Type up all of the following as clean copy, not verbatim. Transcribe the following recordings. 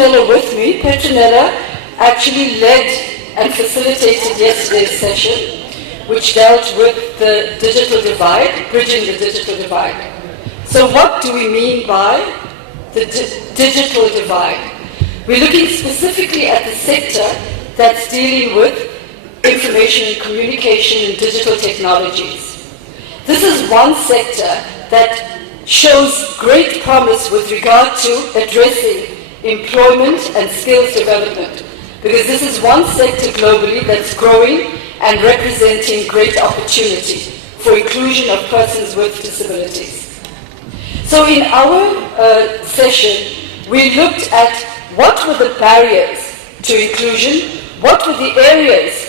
Petronella with me. Petronella actually led and facilitated yesterday's session, which dealt with the digital divide, bridging the digital divide. So what do we mean by the digital divide? We're looking specifically at the sector that's dealing with information and communication and digital technologies. This is one sector that shows great promise with regard to addressing employment and skills development, because this is one sector globally that's growing and representing great opportunity for inclusion of persons with disabilities. So in our session, we looked at what were the barriers to inclusion, what were the areas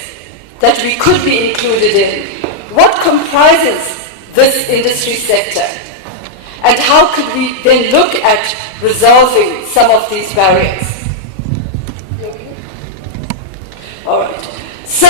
that we could be included in, what comprises this industry sector, and how could we then look at resolving some of these barriers. All right. So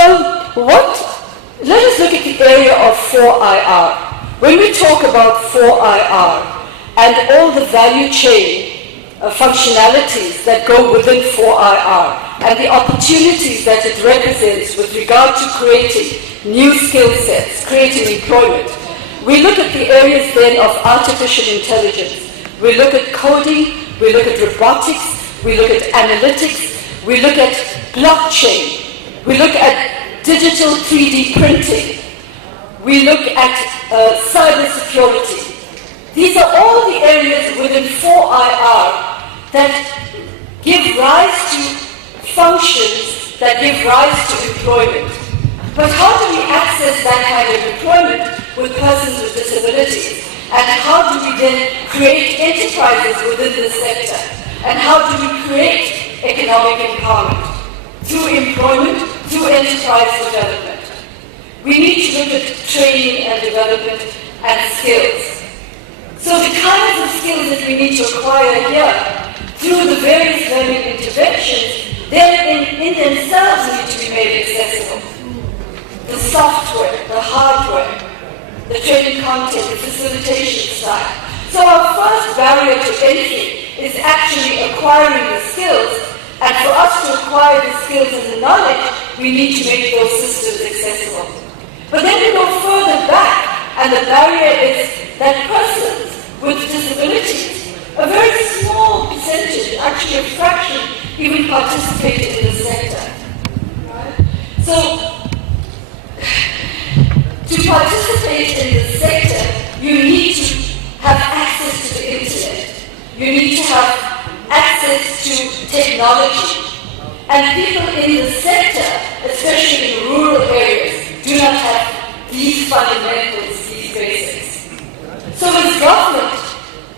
let us look at the area of 4IR. When we talk about 4IR and all the value chain functionalities that go within 4IR and the opportunities that it represents with regard to creating new skill sets, creating employment, we look at the areas then of artificial intelligence. We look at coding, we look at robotics, we look at analytics, we look at blockchain, we look at digital 3D printing, we look at cybersecurity. These are all the areas within 4IR that give rise to functions that give rise to employment. But how do we access that kind of employment with persons with disabilities? And how do we then create enterprises within this sector? And how do we create economic empowerment? Through employment, through enterprise development. We need to look at training and development and skills. So the kinds of skills that we need to acquire here through the various learning interventions, then in themselves need to be made accessible. The software, the hardware, the training content, the facilitation style. So our first barrier to entry is actually acquiring the skills, and for us to acquire the skills and the knowledge, we need to make those systems accessible. But then we go further back, and the barrier is that persons with disabilities, a very small percentage, actually a fraction, even participated in the sector. Right? So, to participate in the sector, you need to have access to the internet. You need to have access to technology. And people in the sector, especially in rural areas, do not have these fundamentals, these basics. So as government,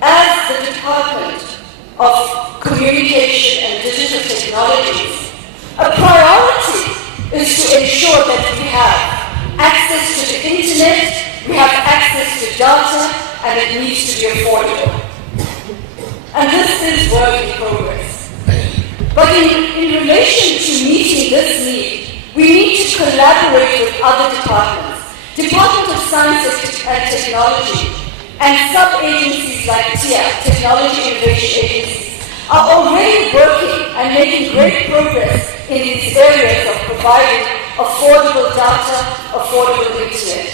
as the Department of Communication and Digital Technologies, a priority is to ensure that we have access to the internet, we have access to data, and it needs to be affordable. And this is work in progress. But in relation to meeting this need, we need to collaborate with other departments, Department of Science and Technology, and sub-agencies like TIA, Technology Innovation Agencies, are already working and making great progress in these areas of providing affordable data, affordable internet.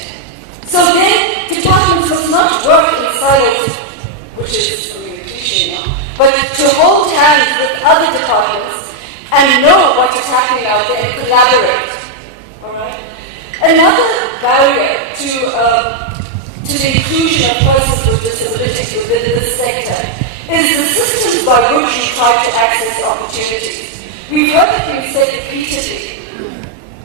So then, departments must not work in silos, which is a cliche now, but to hold hands with other departments and know what is happening out there and collaborate. All right? Another barrier to the inclusion of persons with disabilities within this sector is the systems by which you try to access opportunities. We've heard it being said repeatedly.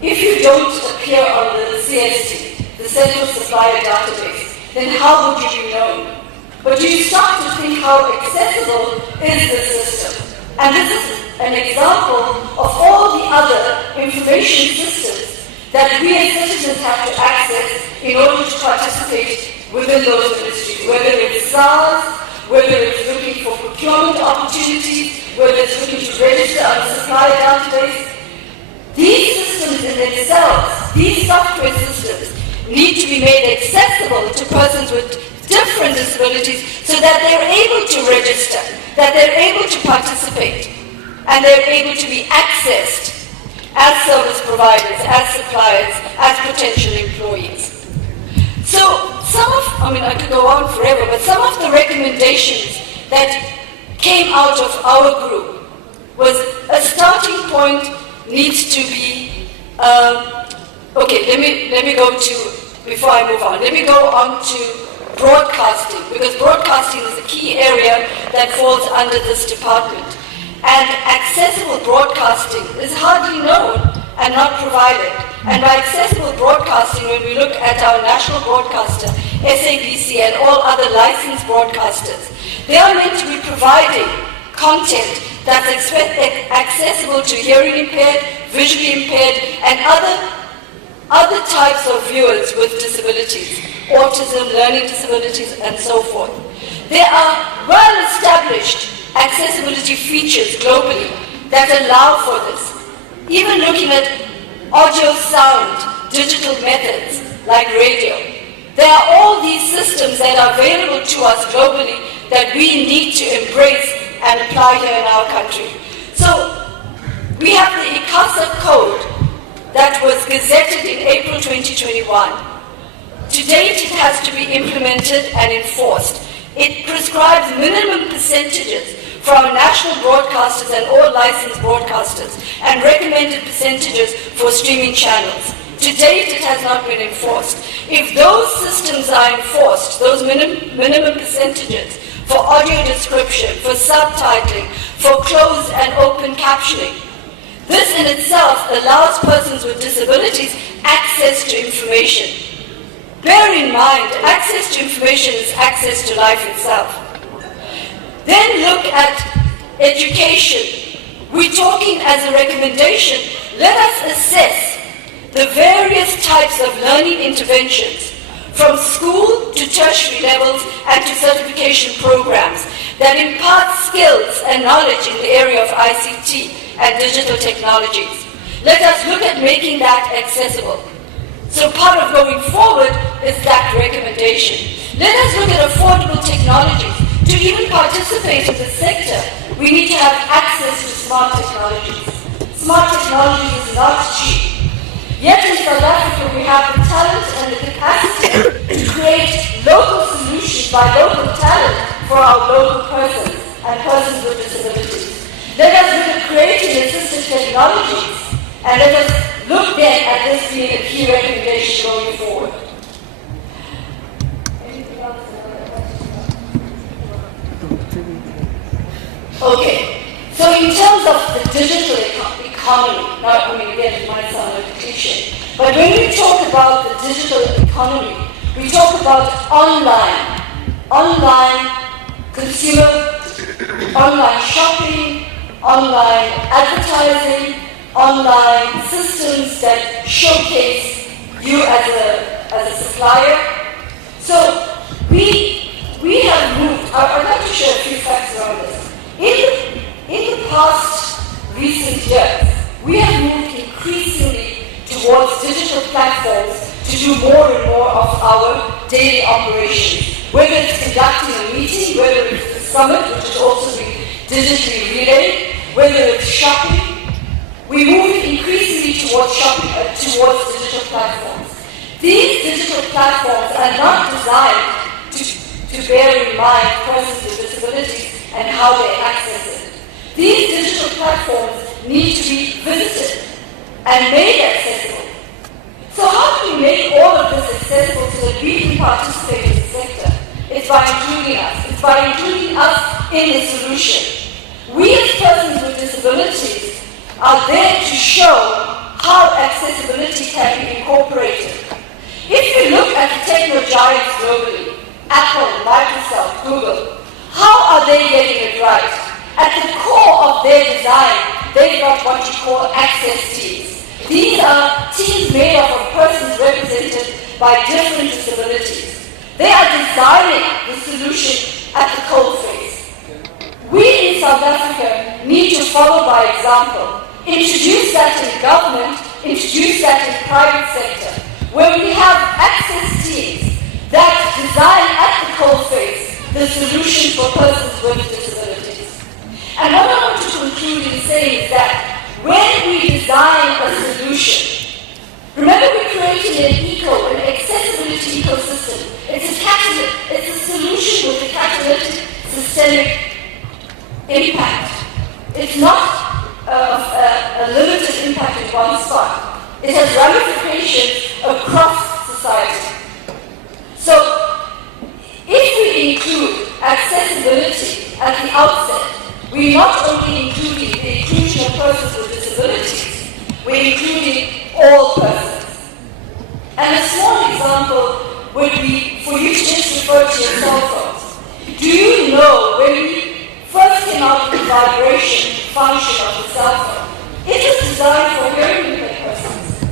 If you don't appear on the CST, the Central Supplier Database, then how would you be known? But you start to think how accessible is the system. And this is an example of all the other information systems that we as citizens have to access in order to participate within those industries, whether it's SARS, whether it's looking for procurement opportunities, whether it's looking to register on the supplier database. These systems in themselves, these software systems, need to be made accessible to persons with different disabilities so that they're able to register, that they're able to participate. and they're able to be accessed as service providers, as suppliers, as potential employees. So I could go on forever, but some of the recommendations that came out of our group was a starting point needs to be, let me go to, before I move on, let me go on to broadcasting, because broadcasting is a key area that falls under this department. And accessible broadcasting is hardly known and not provided. And by accessible broadcasting, when we look at our national broadcaster, SABC, and all other licensed broadcasters, they are meant to be providing content that's accessible to hearing impaired, visually impaired, and other types of viewers with disabilities, autism, learning disabilities, and so forth. There are well-established accessibility features globally that allow for this. Even looking at audio, sound, digital methods like radio. There are all these systems that are available to us globally that we need to embrace and apply here in our country. So we have the ICASA code that was gazetted in April 2021. To date, it has to be implemented and enforced. It prescribes minimum percentages from national broadcasters and all licensed broadcasters and recommended percentages for streaming channels. To date, it has not been enforced. If those systems are enforced, those minimum percentages for audio description, for subtitling, for closed and open captioning, this in itself allows persons with disabilities access to information. Bear in mind, access to information is access to life itself. Then look at education. We're talking as a recommendation. Let us assess the various types of learning interventions from school to tertiary levels and to certification programs that impart skills and knowledge in the area of ICT and digital technologies. Let us look at making that accessible. So part of going forward is that recommendation. Let us look at affordable technologies. To even participate in the sector, we need to have access to smart technologies. Smart technology is not cheap. Yet in South Africa, we have the talent and the capacity to create local solutions by local talent for our local persons and persons with disabilities. Let us look at creating assistive technologies, and let us look then at this being a key recommendation going forward. Okay, so in terms of the digital economy, again, it might sound like a cliche, but when we talk about the digital economy, we talk about online consumer, online shopping, online advertising, online systems that showcase you as a supplier. So we have moved, I'd like to share a few facts around this. In the past recent years, we have moved increasingly towards digital platforms to do more and more of our daily operations. Whether it's conducting a meeting, whether it's a summit, which is also being digitally relayed, whether it's shopping, we move increasingly towards towards digital platforms. These digital platforms are not designed to bear in mind persons with disabilities and how they access it. These digital platforms need to be visited and made accessible. So how do we make all of this accessible so that we can participate in the sector? It's by including us. It's by including us in the solution. We as persons with disabilities are there to show how accessibility can be incorporated. If you look at the techno giants globally, Apple, Microsoft, Google, how are they getting it right? At the core of their design, they've got what you call access teams. These are teams made up of persons represented by different disabilities. They are designing the solution at the coalface. We in South Africa need to follow by example. Introduce that in government, introduce that in private sector, where we have access teams that design at the coalface the solution for persons with disabilities. And what I want to conclude in saying saying is that when we design a solution, remember we created an accessibility ecosystem. It's a solution with a catalytic systemic impact. It's not a limited impact in one spot. It has ramifications across society. So, if we include accessibility at the outset, we're not only including the inclusion of persons with disabilities, we're including all persons. And a small example would be for you to just refer to your cell phones. Do you know when we first came out with the vibration function of the cell phone, it was designed for hearing impaired persons.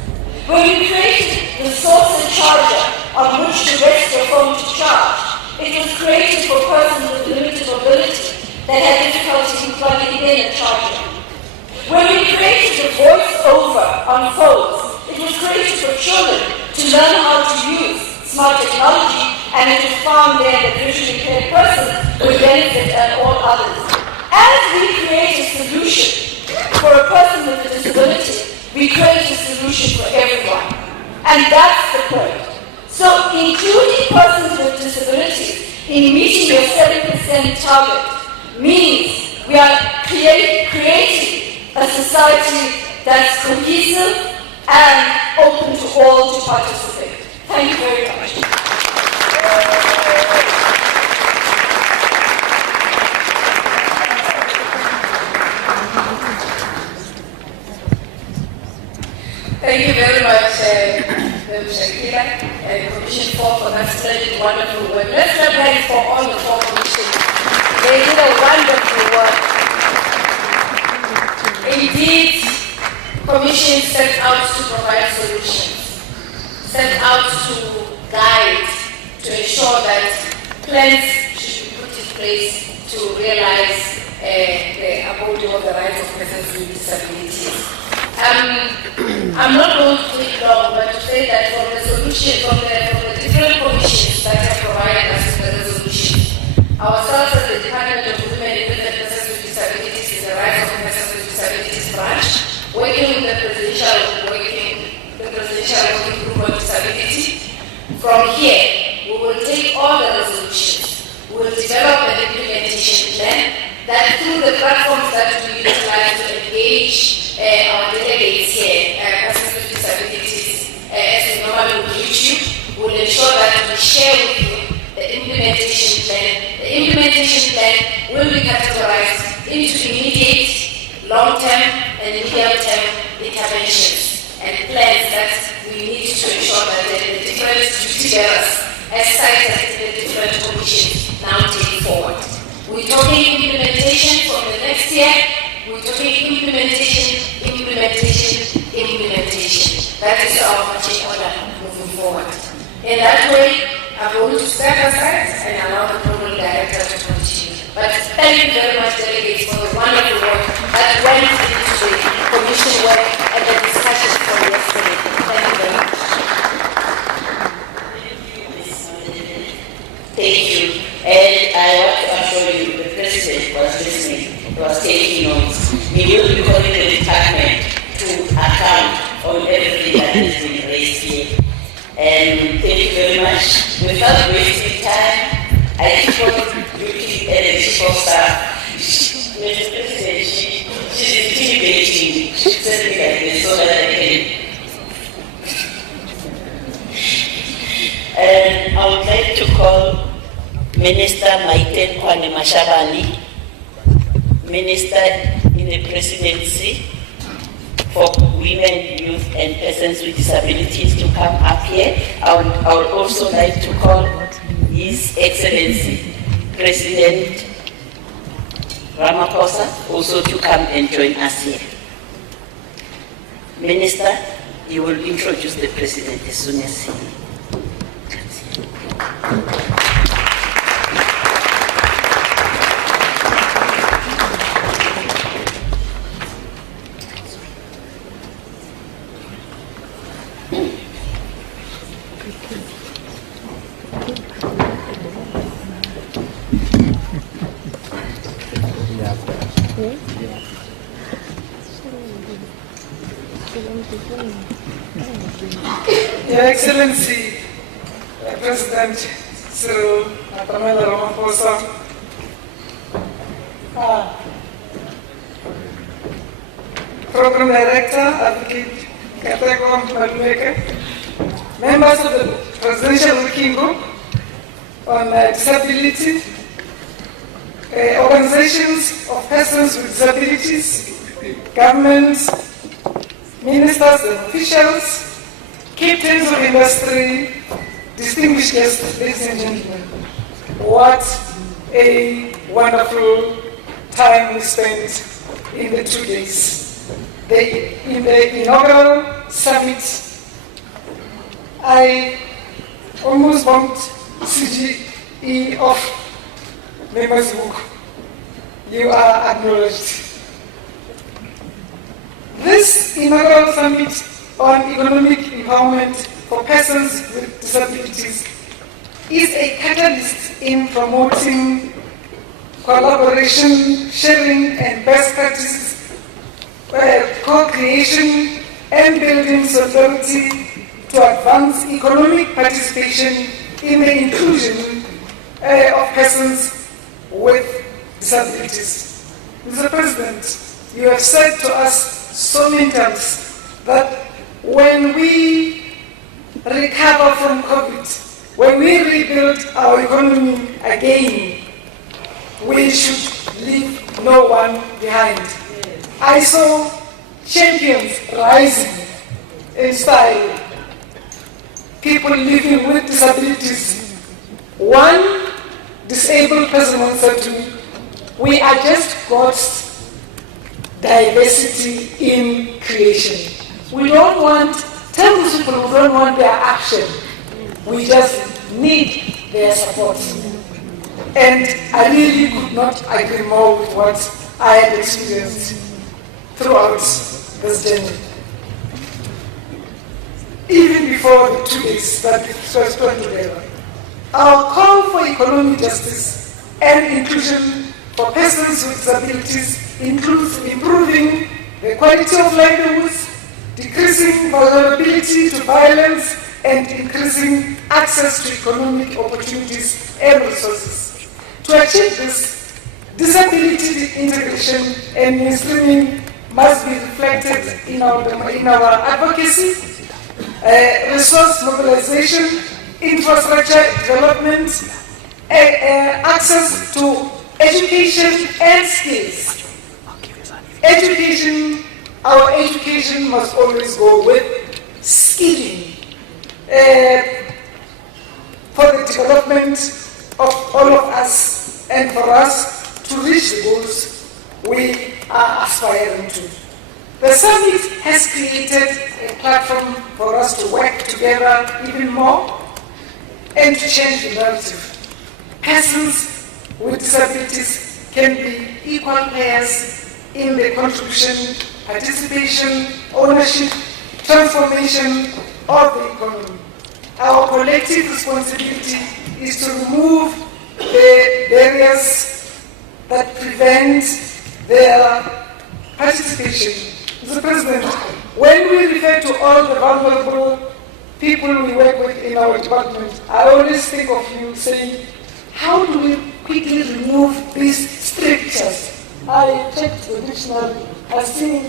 When we created the source and charger on which to rest your phone to charge, it was created for persons with limited mobility that had difficulty in plugging in a charger. When we created the voice over on phones, it was created for children to learn how to use smart technology, and it was found there that visually impaired persons would benefit and all others. As we create a solution for a person with a disability, we create a solution for everyone. And that's the point. So including persons with disabilities in meeting your 7% target means we are creating a society that's cohesive and open to all to participate. Thank you very much. Thank you very much, Shakira and Commission 4 for that splendid, wonderful work. Let's clap hands for all the 4 commissions. They did a wonderful work. Indeed, commissions set out to provide solutions, set out to guide, to ensure that plans should be put in place to realize the upholding of the rights of persons with disabilities. I'm not going to take long, but to say that from the solution, from the different commissions that have provided us with the resolutions, ourselves as the Department of Women, Youth and Persons with Disabilities in the Rights of Persons with Disabilities branch, working with the Presidential Working Group on Disability. From here, we will take all the resolutions, we will develop an implementation plan that through the platforms that we utilize to engage our delegates here, persons with disabilities, as we normally will reach you, will ensure that we share with you the implementation plan. The implementation plan will be categorized into immediate, long-term, and medium-term interventions and plans that we need to ensure that the different duty bearers, as cited in the different commissions, now take forward. We're talking implementation from the next year. We're talking implementation. That is our marching order moving forward. In that way, I'm going to step aside and allow the program director to continue. But thank you very much, delegates, for the wonderful work that went into the commission work and the discussions from yesterday. Thank you very much. Thank you. And I want to assure you, the President was listening, was taking notes. He will be calling the department to account on everything that has been raised here. And thank you very much. Without wasting time, I keep on looking at the chief of staff. Mr. President, she's intimidating. She's something like this so that I can. And I would like to call Minister Maiten Kwane Mashabani, Minister in the Presidency for Women, Youth and Persons with Disabilities to come up here. I would also like to call His Excellency President Ramaphosa also to come and join us here. Minister, you will introduce the President as soon as he comes here. Your Excellency, President Cyril Ramaphosa, Program Director, Advocate Katekon Malweke, members of the Presidential Working Group on Disability, organizations of persons with disabilities, governments, ministers and officials, captains of industry, distinguished guests, ladies and gentlemen. What a wonderful time we spent in the 2 days. In the inaugural summit, I almost bumped CGE off Members Book. You are acknowledged. This inaugural summit on economic empowerment for persons with disabilities is a catalyst in promoting collaboration, sharing, and best practices, co-creation, and building solidarity to advance economic participation in the inclusion of persons with disabilities. Mr. President, you have said to us so many times that when we recover from COVID, when we rebuild our economy again, we should leave no one behind. I saw champions rising in style, people living with disabilities. One disabled person once said to me, "We are just God's diversity in creation." We don't want, tell these people we don't want their action. We just need their support. And I really could not agree more with what I had experienced throughout this journey. Even before the 2 days that we first put together, our call for economic justice and inclusion for persons with disabilities includes improving the quality of livelihoods, decreasing vulnerability to violence, and increasing access to economic opportunities and resources. To achieve this, disability integration and mainstreaming must be reflected in our advocacy, resource mobilization, infrastructure development, access to education and skills. Our education must always go with skilling for the development of all of us and for us to reach the goals we are aspiring to. The summit has created a platform for us to work together even more and to change the narrative. Persons with disabilities can be equal players in the contribution, participation, ownership, transformation of the economy. Our collective responsibility is to remove the barriers that prevent their participation. Mr. President, when we refer to all the vulnerable people we work with in our department, I always think of you saying, how do we quickly remove these strictures? I checked the dictionary, I still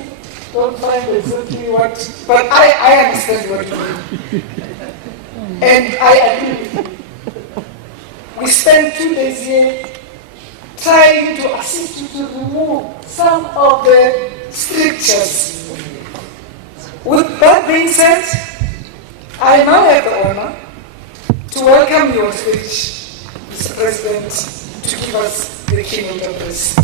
don't find exactly what, but I understand what you mean. And I agree with you. We spent 2 days here trying to assist you to remove some of the strictures. With that being said, I now have the honor to welcome you on stage, Mr. President, to give us the keynote address.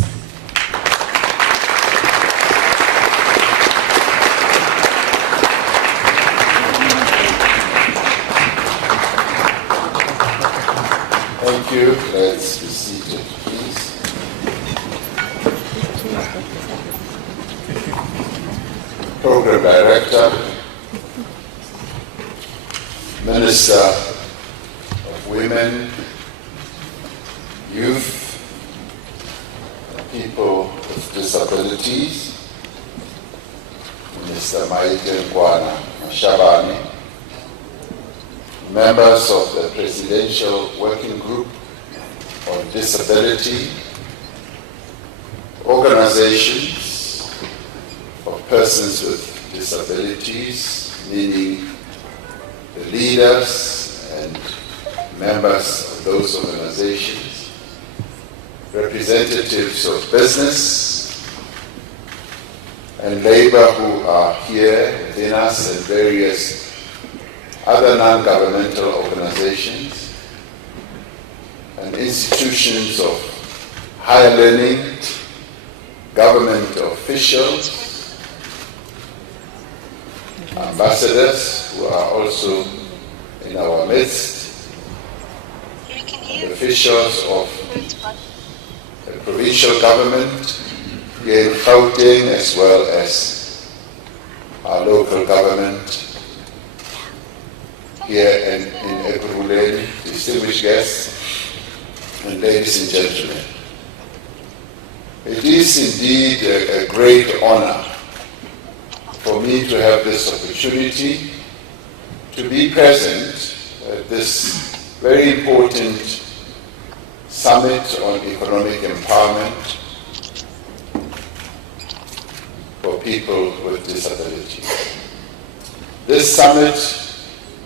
Thank you. Let's be seated, please. Program Director, Minister of Women, Youth, and People with Disabilities, Mr. Maite Nkwana Mashabane, members of the Presidential Working Group on Disability, organizations of persons with disabilities, meaning the leaders and members of those organizations, representatives of business and labor who are here within us, and various other non-governmental organizations and institutions of higher learning, government officials, ambassadors who are also in our midst, officials of the provincial government here in Gauteng, as well as our local government here in Ekurhuleni, distinguished guests, and ladies and gentlemen. It is indeed a great honor for me to have this opportunity to be present at this very important summit on economic empowerment for people with disabilities. This summit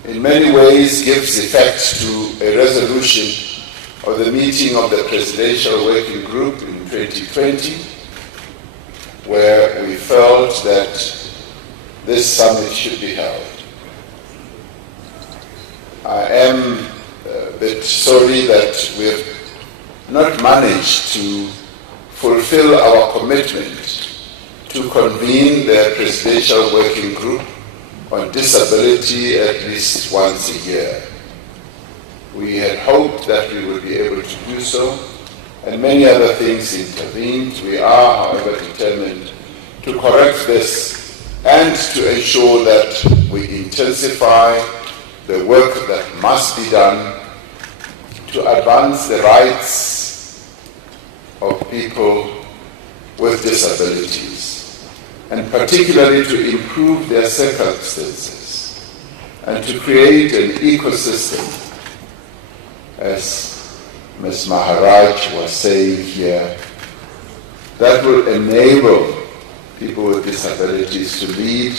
in many ways gives effect to a resolution of the meeting of the Presidential Working Group in 2020, where we felt that this summit should be held. I am a bit sorry that we have not managed to fulfill our commitment to convene the Presidential Working Group on Disability at least once a year. We had hoped that we would be able to do so, and many other things intervened. We are, however, determined to correct this and to ensure that we intensify the work that must be done to advance the rights of people with disabilities, and particularly to improve their circumstances and to create an ecosystem, as Ms. Maharaj was saying here, that will enable people with disabilities to lead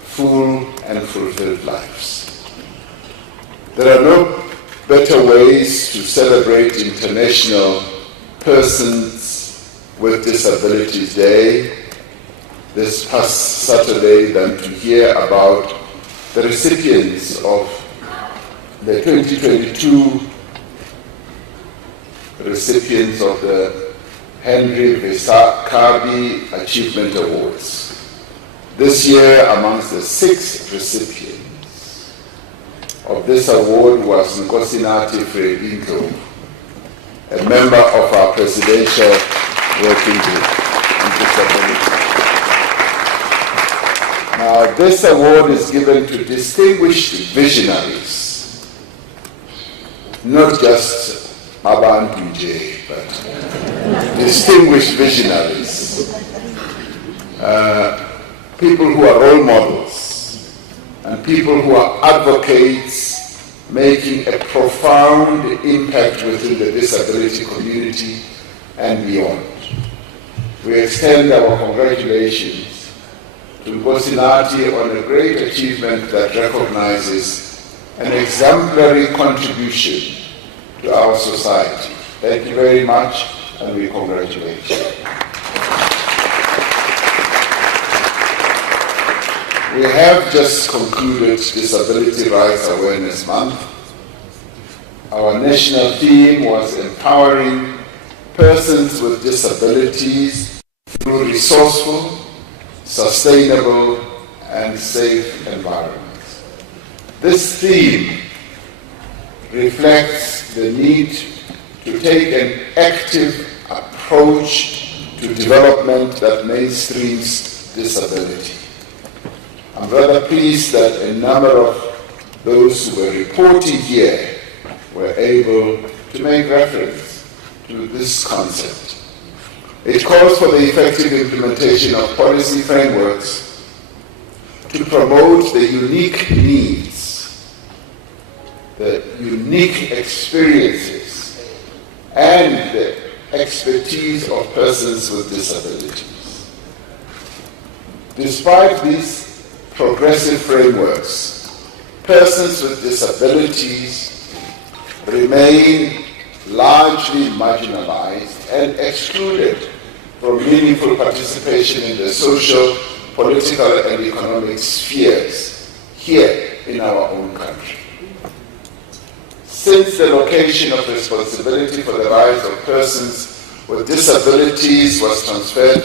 full and fulfilled lives. There are no better ways to celebrate International Persons with Disabilities Day this past Saturday than to hear about the recipients of the 2022 recipients of the Henry Vesakabi Achievement Awards. This year, amongst the 6 recipients of this award was Nkosinathi Fredinto, a member of our Presidential Working Group on Disability. Now, this award is given to distinguished visionaries, not just Abantu J, but distinguished visionaries, people who are role models, and people who are advocates making a profound impact within the disability community and beyond. We extend our congratulations to Nkosinathi on a great achievement that recognizes an exemplary contribution to our society. Thank you very much, and we congratulate you. We have just concluded Disability Rights Awareness Month. Our national theme was empowering persons with disabilities through resourceful, sustainable, and safe environments. This theme reflects the need to take an active approach to development that mainstreams disability. I'm rather pleased that a number of those who were reporting here were able to make reference to this concept. It calls for the effective implementation of policy frameworks to promote the unique needs, the unique experiences, and the expertise of persons with disabilities. Despite these progressive frameworks, persons with disabilities remain largely marginalized and excluded from meaningful participation in the social, political, and economic spheres here in our own country. Since the location of responsibility for the rights of persons with disabilities was transferred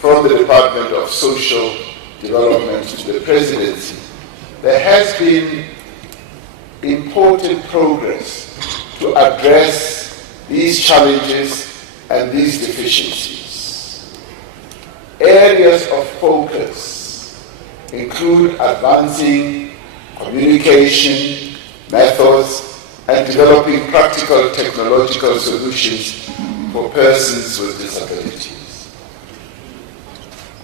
from the Department of Social Development to the Presidency, there has been important progress to address these challenges and these deficiencies. Areas of focus include advancing communication methods and developing practical technological solutions for persons with disabilities.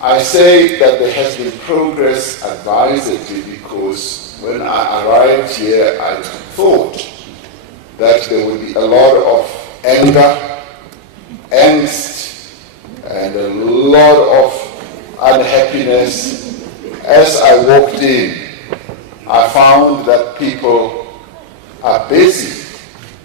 I say that there has been progress advisedly because when I arrived here, I thought that there would be a lot of anger, angst, and a lot of unhappiness. As I walked in, I found that people are busy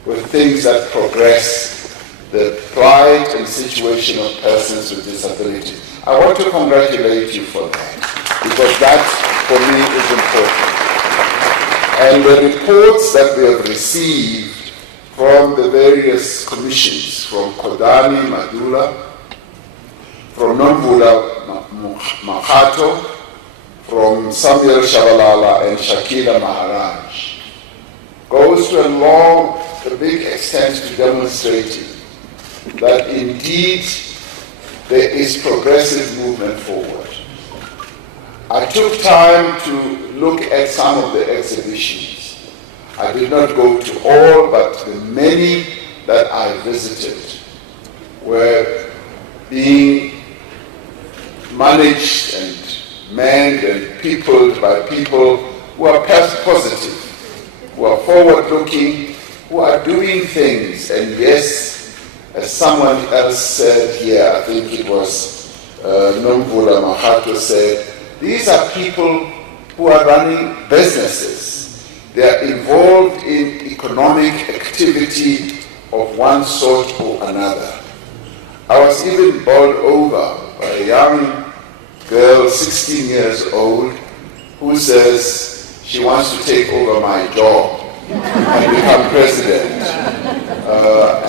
with things that progress the plight and situation of persons with disabilities. I want to congratulate you for that, because that, for me, is important. And the reports that we have received from the various commissions, from Kodani Madula, from Nomvula Makato, from Samuel Shabalala and Shakila Maharaj, goes to a big extent to demonstrating that indeed there is progressive movement forward. I took time to look at some of the exhibitions. I did not go to all, but the many that I visited were being managed and manned and peopled by people who are positive, who are forward-looking, who are doing things. And yes, as someone else said here, I think it was Nomvula Mahato said, these are people who are running businesses. They are involved in economic activity of one sort or another. I was even bowled over by a young girl, 16 years old, who says she wants to take over my job and become president.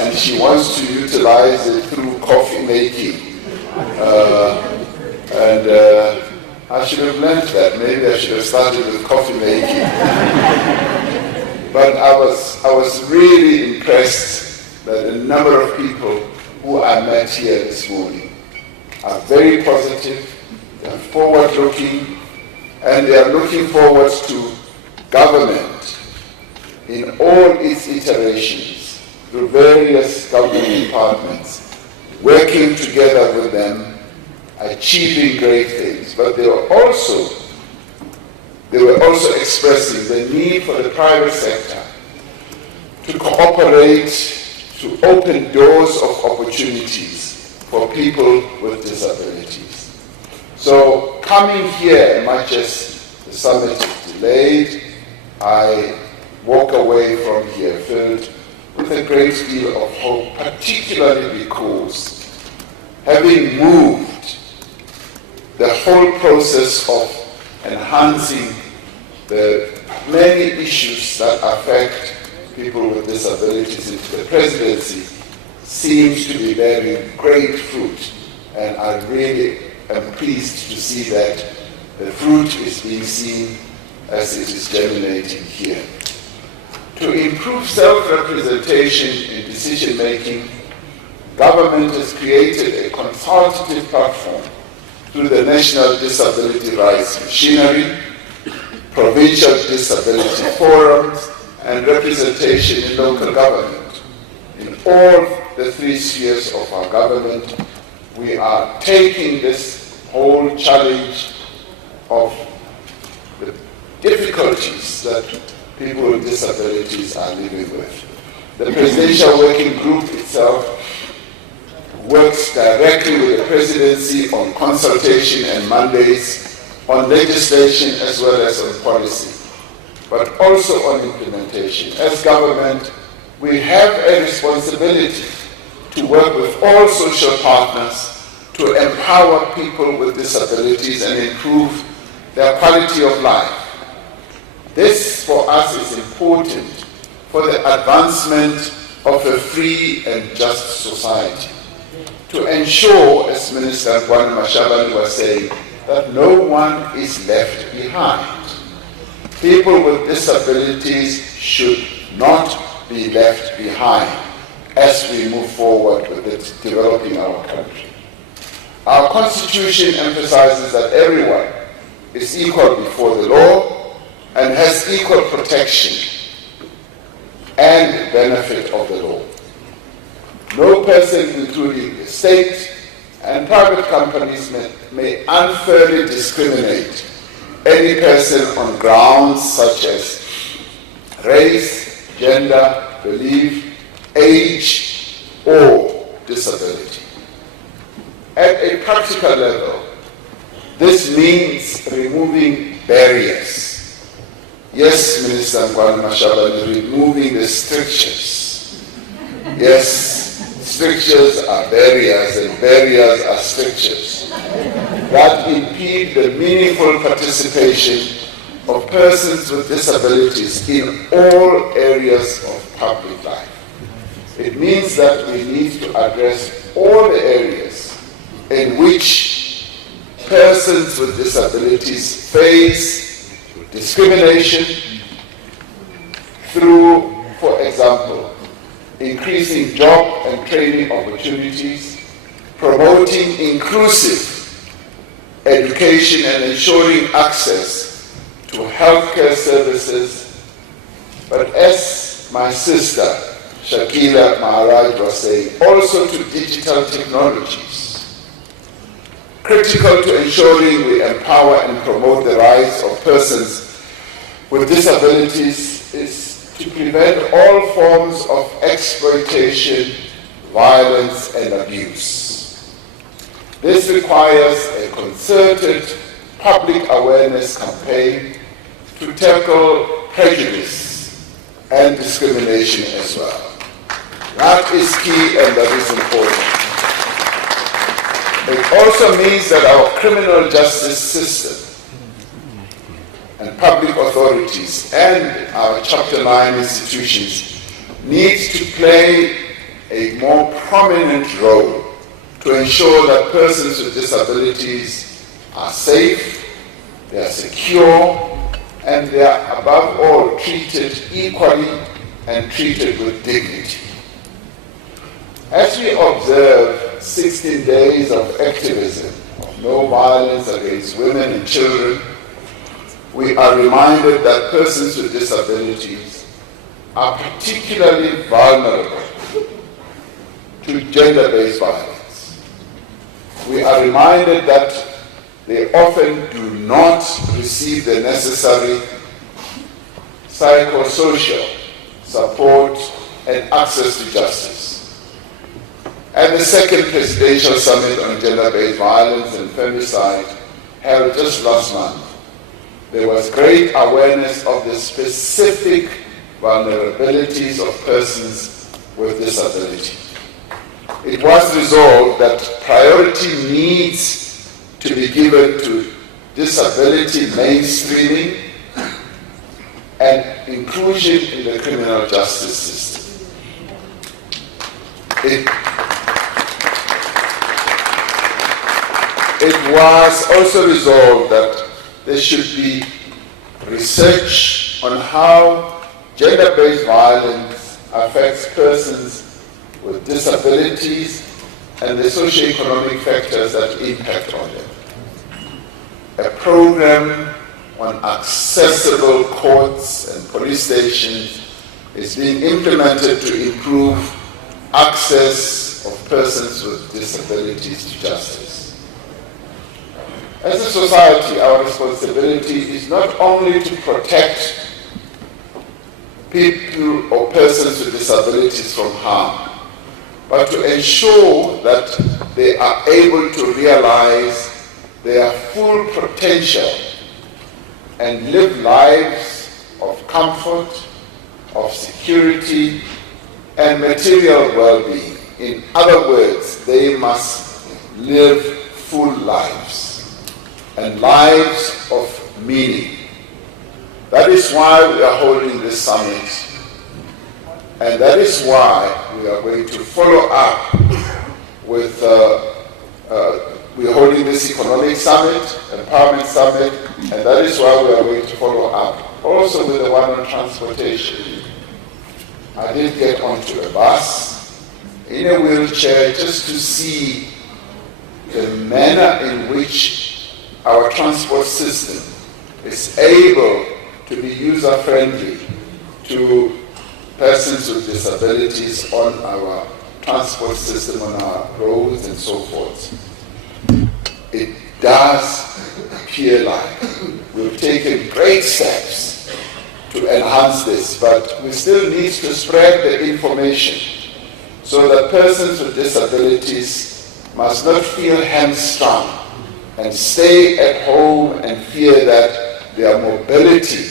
And she wants to utilize it through coffee making. I should have learned that. Maybe I should have started with coffee making. But I was really impressed that a number of people who I met here this morning are very positive, they are forward-looking, and they are looking forward to government in all its iterations through various government departments, working together with them, achieving great things. But they were also expressing the need for the private sector to cooperate, to open doors of opportunities for people with disabilities. So coming here, much as the summit is delayed, I walk away from here filled with a great deal of hope, particularly because having moved the whole process of enhancing the many issues that affect people with disabilities into the presidency seems to be bearing great fruit. And I really am pleased to see that the fruit is being seen as it is germinating here. To improve self-representation in decision-making, government has created a consultative platform through the National Disability Rights Machinery, provincial disability forums, and representation in local government. In all the three spheres of our government, we are taking this whole challenge of difficulties that people with disabilities are living with. The Presidential Working Group itself works directly with the Presidency on consultation and mandates on legislation as well as on policy, but also on implementation. As government, we have a responsibility to work with all social partners to empower people with disabilities and improve their quality of life. This, for us, is important for the advancement of a free and just society. To ensure, as Minister Mashabane was saying, that no one is left behind. People with disabilities should not be left behind as we move forward with developing our country. Our Constitution emphasizes that everyone is equal before the law and has equal protection and benefit of the law. No person, including the state and private companies, may unfairly discriminate any person on grounds such as race, gender, belief, age, or disability. At a practical level, this means removing barriers. Yes, Minister Mashabane, removing the strictures. Yes, strictures are barriers and barriers are strictures that impede the meaningful participation of persons with disabilities in all areas of public life. It means that we need to address all the areas in which persons with disabilities face discrimination through, for example, increasing job and training opportunities, promoting inclusive education and ensuring access to healthcare services. But as my sister Shakila Maharaj was saying, also to digital technologies. Critical to ensuring we empower and promote the rights of persons with disabilities is to prevent all forms of exploitation, violence, and abuse. This requires a concerted public awareness campaign to tackle prejudice and discrimination as well. That is key and that is important. It also means that our criminal justice system and public authorities and our Chapter 9 institutions needs to play a more prominent role to ensure that persons with disabilities are safe, they are secure, and they are above all treated equally and treated with dignity. As we observe 16 days of activism, of no violence against women and children, we are reminded that persons with disabilities are particularly vulnerable to gender-based violence. We are reminded that they often do not receive the necessary psychosocial support and access to justice. At the second Presidential Summit on Gender-Based Violence and Femicide, held just last month, there was great awareness of the specific vulnerabilities of persons with disability. It was resolved that priority needs to be given to disability mainstreaming and inclusion in the criminal justice system. It was also resolved that there should be research on how gender-based violence affects persons with disabilities and the socio-economic factors that impact on them. A program on accessible courts and police stations is being implemented to improve access of persons with disabilities to justice. As a society, our responsibility is not only to protect people or persons with disabilities from harm, but to ensure that they are able to realize their full potential and live lives of comfort, of security, and material well-being. In other words, they must live full lives and lives of meaning. That is why we are holding this summit, and that is why we are going to follow up with, we're holding this economic summit, empowerment summit, and that is why we are going to follow up also with the one on transportation. I did get onto a bus in a wheelchair just to see the manner in which our transport system is able to be user-friendly to persons with disabilities on our transport system, on our roads and so forth. It does appear like we've taken great steps to enhance this, but we still need to spread the information so that persons with disabilities must not feel hamstrung and stay at home and fear that their mobility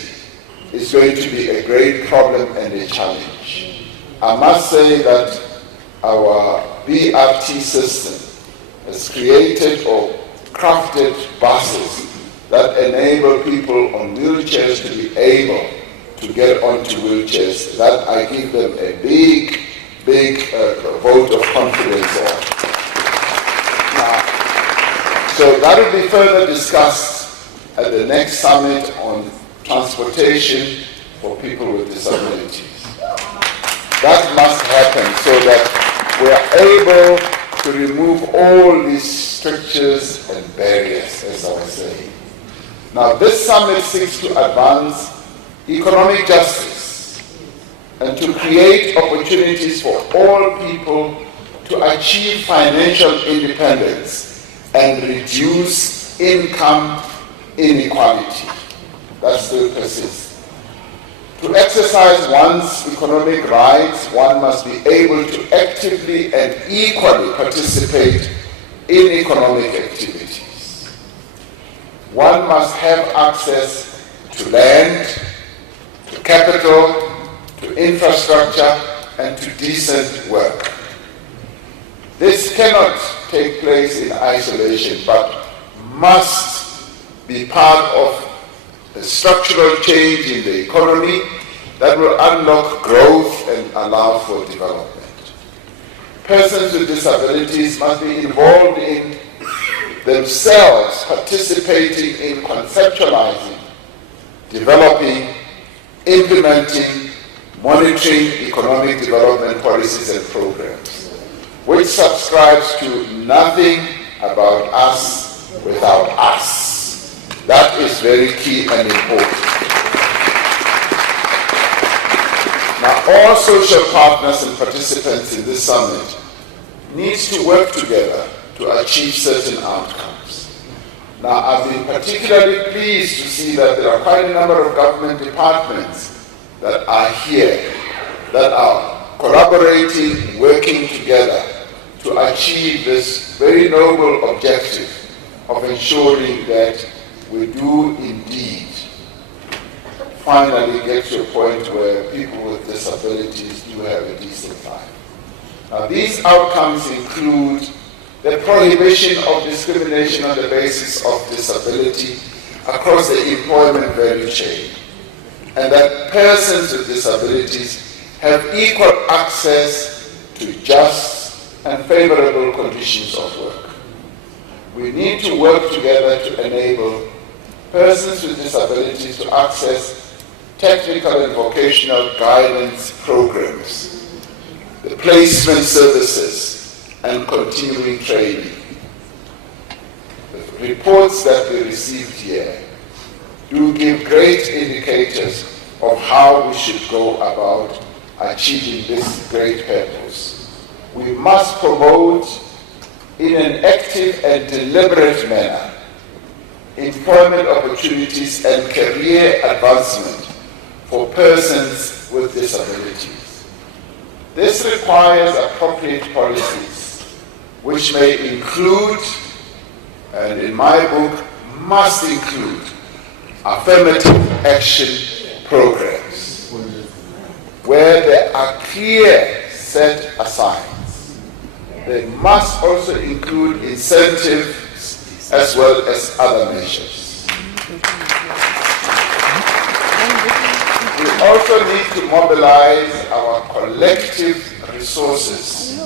is going to be a great problem and a challenge. I must say that our BRT system has created or crafted buses that enable people on wheelchairs to be able to get onto wheelchairs. That I give them a big vote of confidence on. So that will be further discussed at the next summit on transportation for people with disabilities. That must happen so that we are able to remove all these strictures and barriers, as I was saying. Now, this summit seeks to advance economic justice and to create opportunities for all people to achieve financial independence and reduce income inequality. That still persists. To exercise one's economic rights, one must be able to actively and equally participate in economic activities. One must have access to land, to capital, to infrastructure, and to decent work. This cannot take place in isolation, but must be part of a structural change in the economy that will unlock growth and allow for development. Persons with disabilities must be involved in themselves, participating in conceptualizing, developing, implementing, monitoring economic development policies and programs, which subscribes to nothing about us without us. That is very key and important. Now, all social partners and participants in this summit need to work together to achieve certain outcomes. Now, I've been particularly pleased to see that there are quite a number of government departments that are here, that are collaborating, working together to achieve this very noble objective of ensuring that we do indeed finally get to a point where people with disabilities do have a decent life. Now, these outcomes include the prohibition of discrimination on the basis of disability across the employment value chain, and that persons with disabilities have equal access to just and favorable conditions of work. We need to work together to enable persons with disabilities to access technical and vocational guidance programs, the placement services, and continuing training. The reports that we received here do give great indicators of how we should go about achieving this great purpose. We must promote in an active and deliberate manner employment opportunities and career advancement for persons with disabilities. This requires appropriate policies, which may include, and in my book, must include, affirmative action programs, where there are clear set asides. They must also include incentives as well as other measures. We also need to mobilize our collective resources,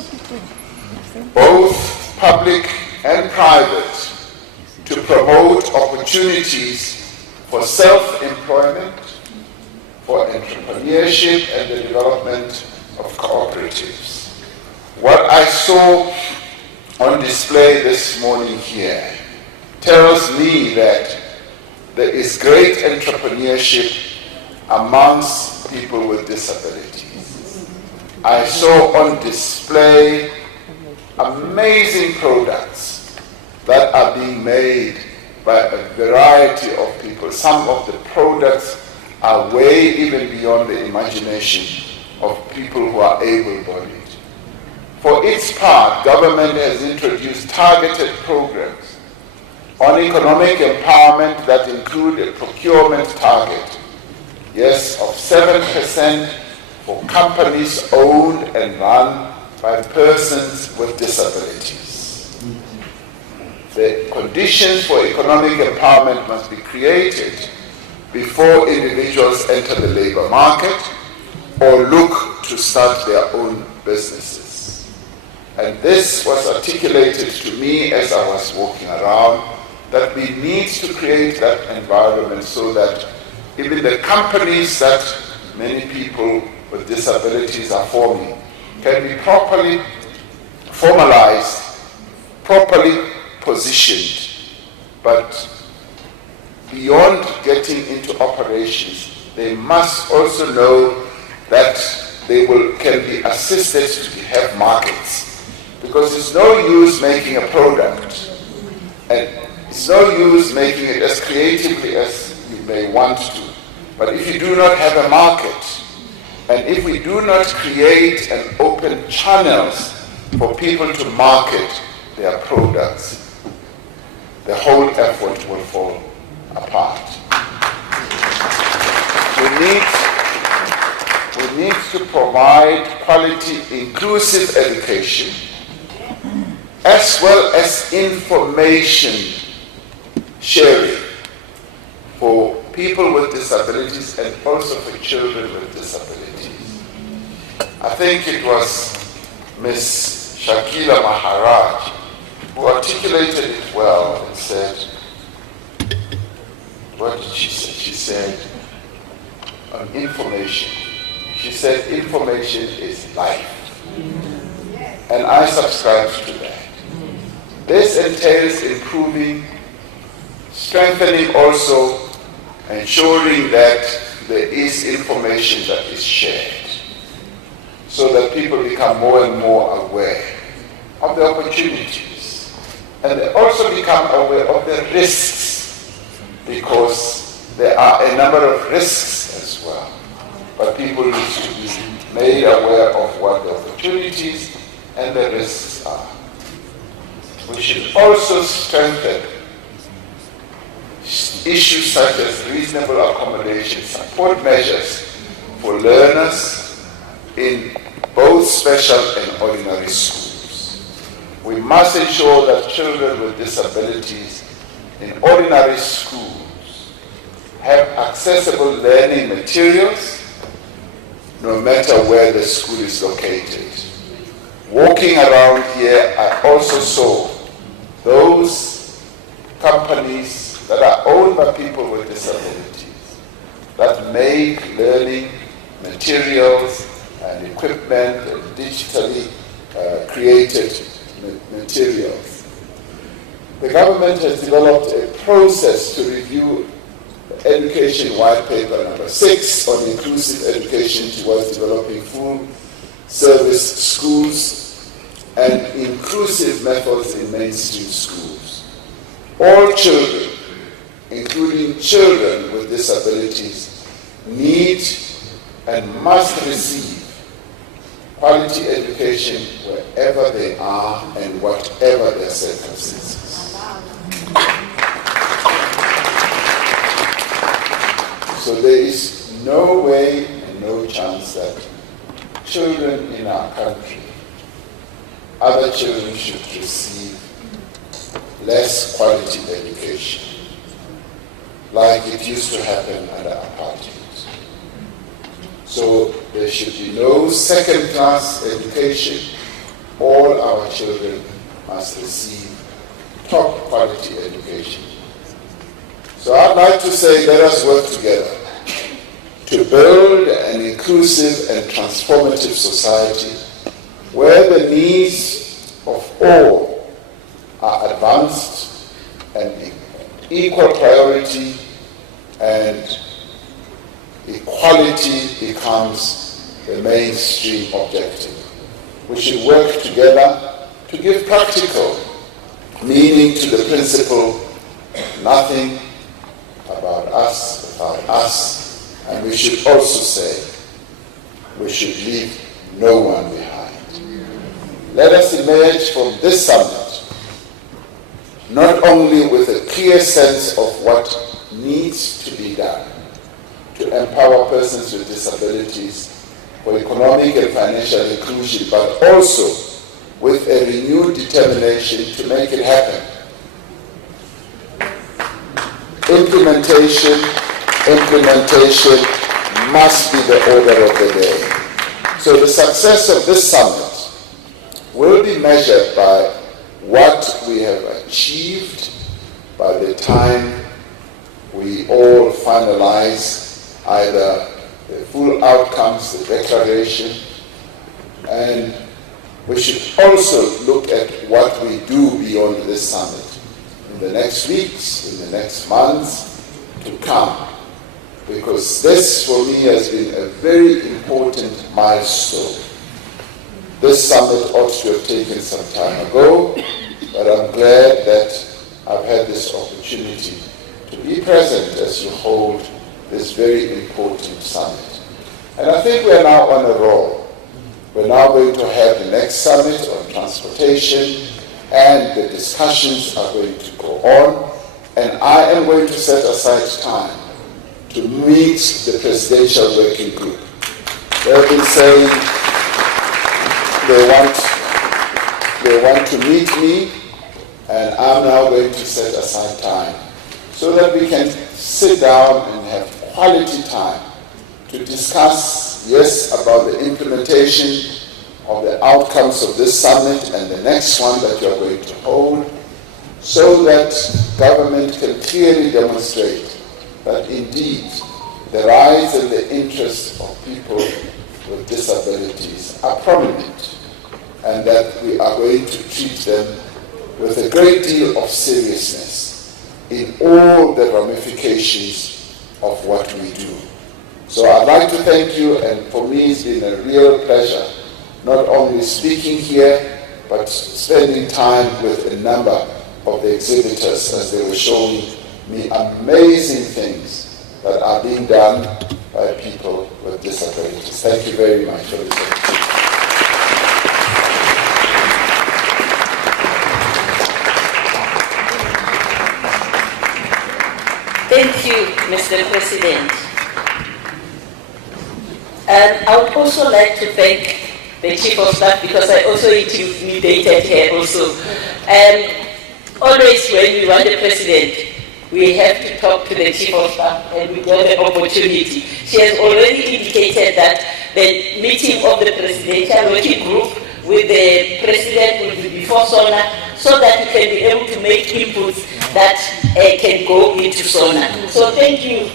both public and private, to promote opportunities for self-employment, for entrepreneurship and the development of cooperatives. What I saw on display this morning here tells me that there is great entrepreneurship amongst people with disabilities. I saw on display amazing products that are being made by a variety of people. Some of the products are way even beyond the imagination of people who are able-bodied. For its part, government has introduced targeted programs on economic empowerment that include a procurement target, yes, of 7% for companies owned and run by persons with disabilities. The conditions for economic empowerment must be created before individuals enter the labor market or look to start their own businesses. And this was articulated to me as I was walking around, that we need to create that environment so that even the companies that many people with disabilities are forming can be properly formalized, properly positioned, but beyond getting into operations, they must also know that they can be assisted to have markets. Because it's no use making a product, and it's no use making it as creatively as you may want to. But if you do not have a market, and if we do not create and open channels for people to market their products, the whole effort will fall apart. We need to provide quality, inclusive education, as well as information sharing for people with disabilities and also for children with disabilities. I think it was Ms. Shakila Maharaj who articulated it well and said, what did she say? She said, on information, she said, information is life. And I subscribe to that. This entails improving, strengthening also, ensuring that there is information that is shared so that people become more and more aware of the opportunities. And they also become aware of the risks, because there are a number of risks as well. But people need to be made aware of what the opportunities and the risks are. We should also strengthen issues such as reasonable accommodation, support measures for learners in both special and ordinary schools. We must ensure that children with disabilities in ordinary schools have accessible learning materials no matter where the school is located. Walking around here, I also saw those companies that are owned by people with disabilities that make learning materials and equipment and digitally created materials. The government has developed a process to review Education White Paper number 6 on inclusive education towards developing full service schools and inclusive methods in mainstream schools. All children including children with disabilities, need and must receive quality education wherever they are and whatever their circumstances. So there is no way and no chance that children in our country, other children should receive less quality education, like it used to happen under apartheid. So there should be no second-class education. All our children must receive top quality education. So I'd like to say, let us work together to build an inclusive and transformative society where the needs of all are advanced and equal priority, and equality becomes the mainstream objective. We should work together to give practical meaning to the principle, nothing about us without us, and we should also say, we should leave no one behind. Let us emerge from this summit not only with a clear sense of what needs to be done to empower persons with disabilities for economic and financial inclusion, but also with a renewed determination to make it happen. Implementation must be the order of the day. So the success of this summit will be measured by what we have achieved by the time we all finalize either the full outcomes, the declaration, and we should also look at what we do beyond this summit in the next weeks, in the next months to come, because this for me has been a very important milestone. This summit ought to have taken some time ago, but I'm glad that I've had this opportunity to be present as you hold this very important summit. And I think we're now on a roll. We're now going to have the next summit on transportation, and the discussions are going to go on, and I am going to set aside time to meet the Presidential Working Group. They've been saying they want to meet me, and I'm now going to set aside time so that we can sit down and have quality time to discuss, yes, about the implementation of the outcomes of this summit and the next one that you are going to hold, so that government can clearly demonstrate that indeed the rights and the interests of people with disabilities are prominent, and that we are going to treat them with a great deal of seriousness in all the ramifications of what we do. So I'd like to thank you, and for me it's been a real pleasure not only speaking here, but spending time with a number of the exhibitors as they were showing me amazing things that are being done by people with disabilities. Thank you very much for this opportunity. Thank you, Mr. President. And I would also like to thank the Chief of Staff, because I also intimidated her also. And always when we want the President, we have to talk to the Chief of Staff, and we got the opportunity. She has already indicated that the meeting of the Presidential Working Group with the President will be before SONA, so that he can be able to make inputs that can go into SONA. So thank you.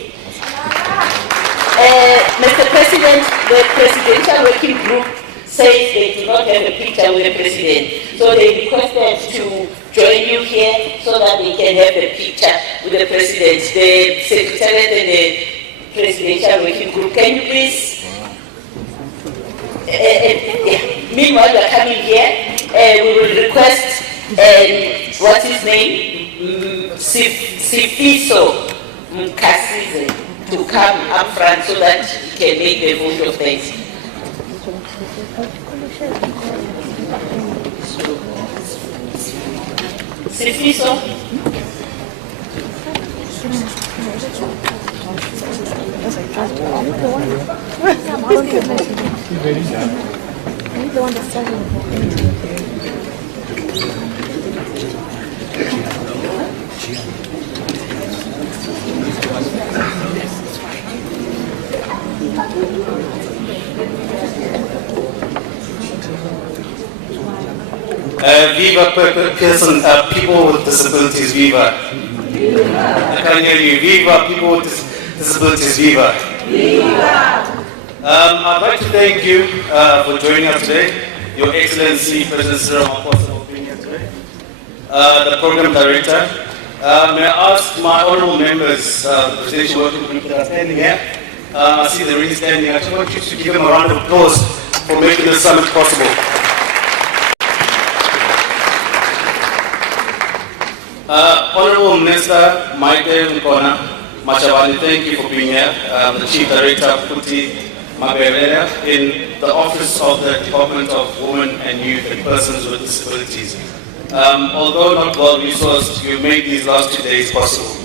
Mr. President, the Presidential Working Group says they do not have a picture with the President. So they requested to join you here so that they can have a picture with the President. The Secretariat and the Presidential Working Group, can you please? Meanwhile, you are coming here, we will request, what's his name? Sifiso Mkasize to come up front so that he can make the vote of thanks. Sifiso. Viva Pearson, people with disabilities, viva. I can't hear you. Viva people with disabilities, viva. I'd like to thank you for joining us today. Your Excellency, President Ramaphosa, for being here today. The Program Director. May I ask my honorable members, the Presidential Working Group that are standing here. I see they're really standing. I just want you to give them a round of applause for making this summit possible. Honorable Minister Maite Nkona Machabani, thank you for being here. The Chief Director Kuti Maberera in the Office of the Department of Women and Youth and Persons with Disabilities. Although not well resourced, you made these last 2 days possible.